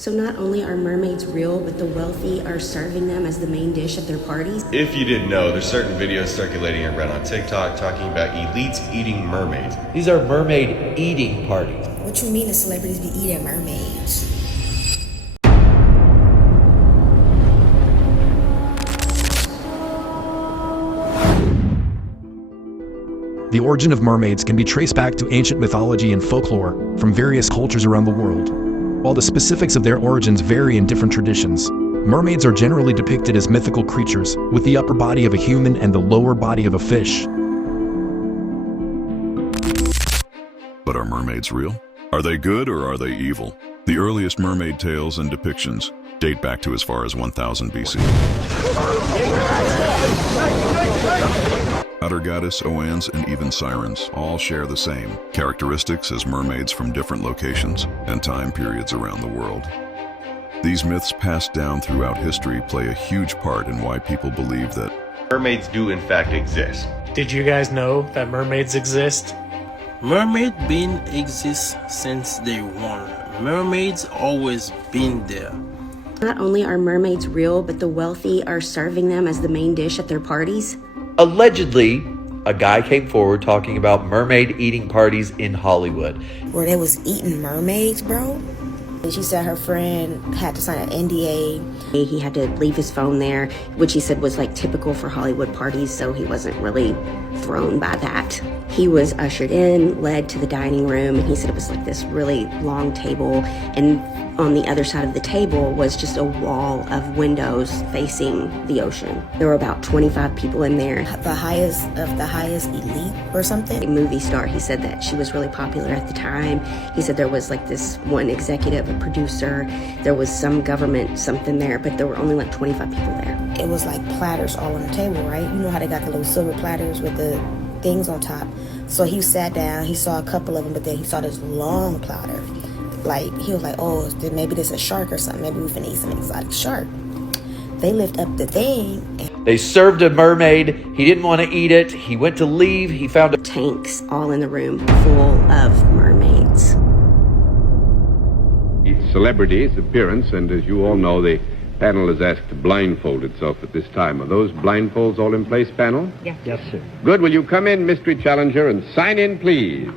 So not only are mermaids real, but the wealthy are serving them as the main dish at their parties. If you didn't know, there's certain videos circulating around on TikTok talking about elites eating mermaids. These are mermaid eating parties. What you mean the celebrities be eating mermaids? The origin of mermaids can be traced back to ancient mythology and folklore from various cultures around the world. While the specifics of their origins vary in different traditions, mermaids are generally depicted as mythical creatures with the upper body of a human and the lower body of a fish. But are mermaids real? Are they good or are they evil? The earliest mermaid tales and depictions date back to as far as 1000 BC. Outer goddess, Oans, and even sirens all share the same characteristics as mermaids from different locations and time periods around the world. These myths passed down throughout history play a huge part in why people believe that Mermaids do in fact exist. Did you guys know that mermaids exist? Mermaid been exists since day one. Mermaids always been there. Not only are mermaids real, but the wealthy are serving them as the main dish at their parties. Allegedly, a guy came forward talking about mermaid eating parties in Hollywood. Where they was eating mermaids, bro? And she said her friend had to sign an NDA. He had to leave his phone there, which he said was like typical for Hollywood parties, so he wasn't really thrown by that. He was ushered in, led to the dining room, and he said it was like this really long table, and on the other side of the table was just a wall of windows facing the ocean. There were about 25 people in there. The highest of the highest elite or something. A movie star, he said that she was really popular at the time. He said there was like this one executive, a producer, there was some government something there, but there were only like 25 people there. It was like platters all on the table, right? You know how they got the little silver platters with the things on top. So he sat down, he saw a couple of them, but then he saw this long platter. Like, he was like, oh, then maybe there's a shark or something. Maybe we finna eat some exotic shark. They lift up the thing. They served a mermaid. He didn't want to eat it. He went to leave. He found tanks all in the room full of mermaids. Celebrity's appearance, and as you all know, the panel is asked to blindfold itself at this time. Are those blindfolds all in place, panel? Yes. Yes, sir. Good. Will you come in, mystery challenger, and sign in, please?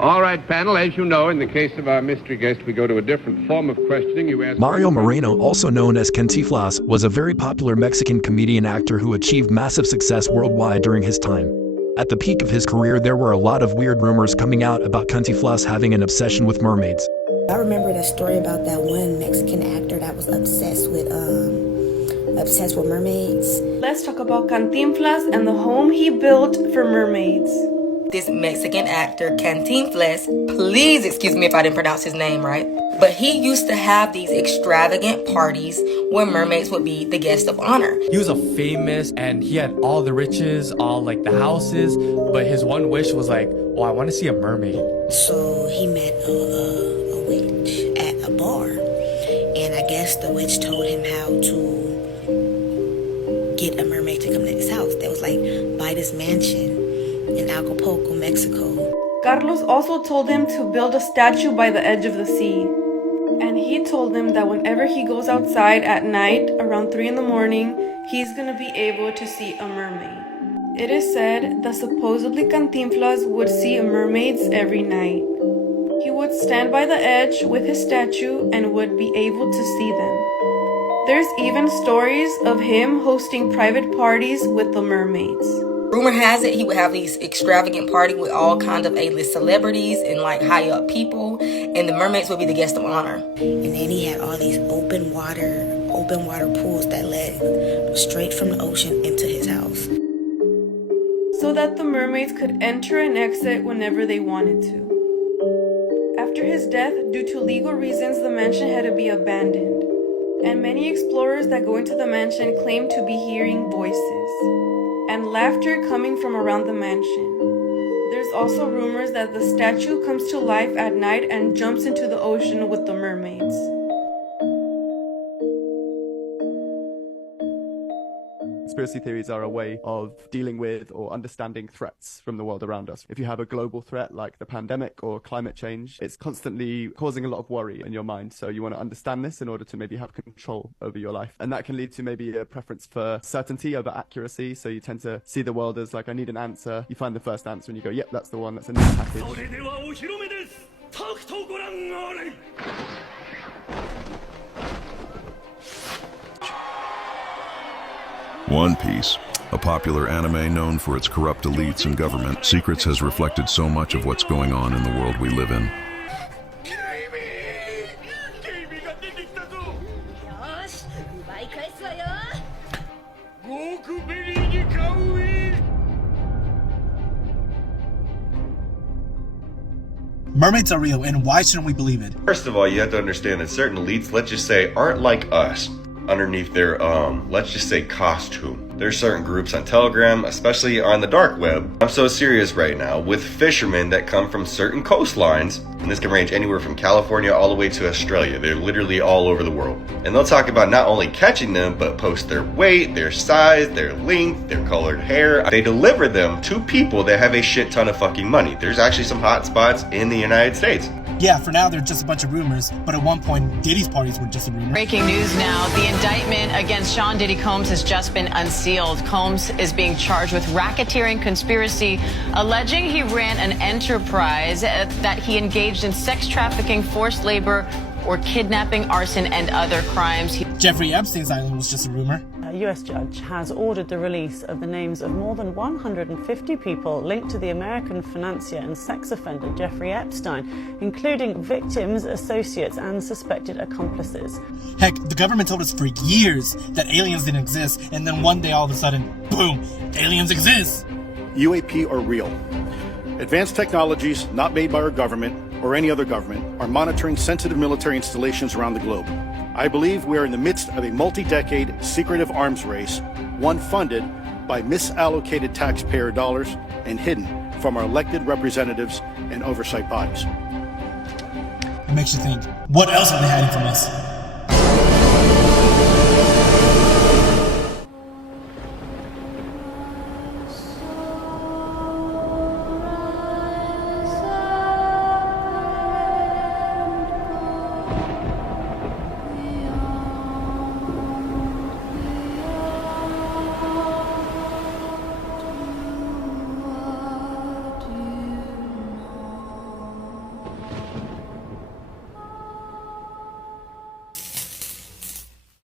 All right, panel, as you know, in the case of our mystery guest, we go to a different form of questioning. You ask Mario Moreno, also known as Cantinflas, was a very popular Mexican comedian actor who achieved massive success worldwide during his time. At the peak of his career, there were a lot of weird rumors coming out about Cantinflas having an obsession with mermaids. I remember that story about that one Mexican actor that was obsessed with mermaids. Let's talk about Cantinflas and the home he built for mermaids. This Mexican actor, Cantinflas, please excuse me if I didn't pronounce his name right, but he used to have these extravagant parties where mermaids would be the guest of honor. He was a famous, and he had all the riches, all like the houses, but his one wish was like, oh, I want to see a mermaid. So he met a witch at a bar, and I guess the witch told him how to get a mermaid to come to his house. That was like by this mansion in Acapulco, Mexico. Carlos also told him to build a statue by the edge of the sea. And he told him that whenever he goes outside at night, around 3 in the morning, he's gonna be able to see a mermaid. It is said that supposedly Cantinflas would see mermaids every night. He would stand by the edge with his statue and would be able to see them. There's even stories of him hosting private parties with the mermaids. Rumor has it he would have these extravagant parties with all kinds of A-list celebrities and like high up people, and the mermaids would be the guest of honor. And then he had all these open water pools that led straight from the ocean into his house, so that the mermaids could enter and exit whenever they wanted to. After his death, due to legal reasons, the mansion had to be abandoned, and many explorers that go into the mansion claim to be hearing voices and laughter coming from around the mansion. There's also rumors that the statue comes to life at night and jumps into the ocean with the mermaids. Conspiracy theories are a way of dealing with or understanding threats from the world around us. If you have a global threat like the pandemic or climate change, it's constantly causing a lot of worry in your mind. So you want to understand this in order to maybe have control over your life. And that can lead to maybe a preference for certainty over accuracy. So you tend to see the world as like, I need an answer. You find the first answer and you go, yep, that's the one. That's a new package. One Piece, a popular anime known for its corrupt elites and government secrets, has reflected so much of what's going on in the world we live in. Mermaids are real, and why shouldn't we believe it? First of all, you have to understand that certain elites, let's just say, aren't like us underneath their, let's just say, costume. There's certain groups on Telegram, especially on the dark web. I'm so serious right now with fishermen that come from certain coastlines, and this can range anywhere from California all the way to Australia. They're literally all over the world. And they'll talk about not only catching them, but post their weight, their size, their length, their colored hair. They deliver them to people that have a shit ton of fucking money. There's actually some hot spots in the United States. Yeah, for now they're just a bunch of rumors, but at one point Diddy's parties were just a rumor. Breaking news now. The indictment against Sean Diddy Combs has just been unsealed. Combs is being charged with racketeering conspiracy, alleging he ran an enterprise, that he engaged in sex trafficking, forced labor, or kidnapping, arson, and other crimes. Jeffrey Epstein's island was just a rumor. A US judge has ordered the release of the names of more than 150 people linked to the American financier and sex offender Jeffrey Epstein, including victims, associates, and suspected accomplices. Heck, the government told us for years that aliens didn't exist, and then one day all of a sudden, boom, aliens exist! UAP are real. Advanced technologies not made by our government or any other government are monitoring sensitive military installations around the globe. I believe we are in the midst of a multi-decade secretive arms race, one funded by misallocated taxpayer dollars and hidden from our elected representatives and oversight bodies. It makes you think, what else are they hiding from us?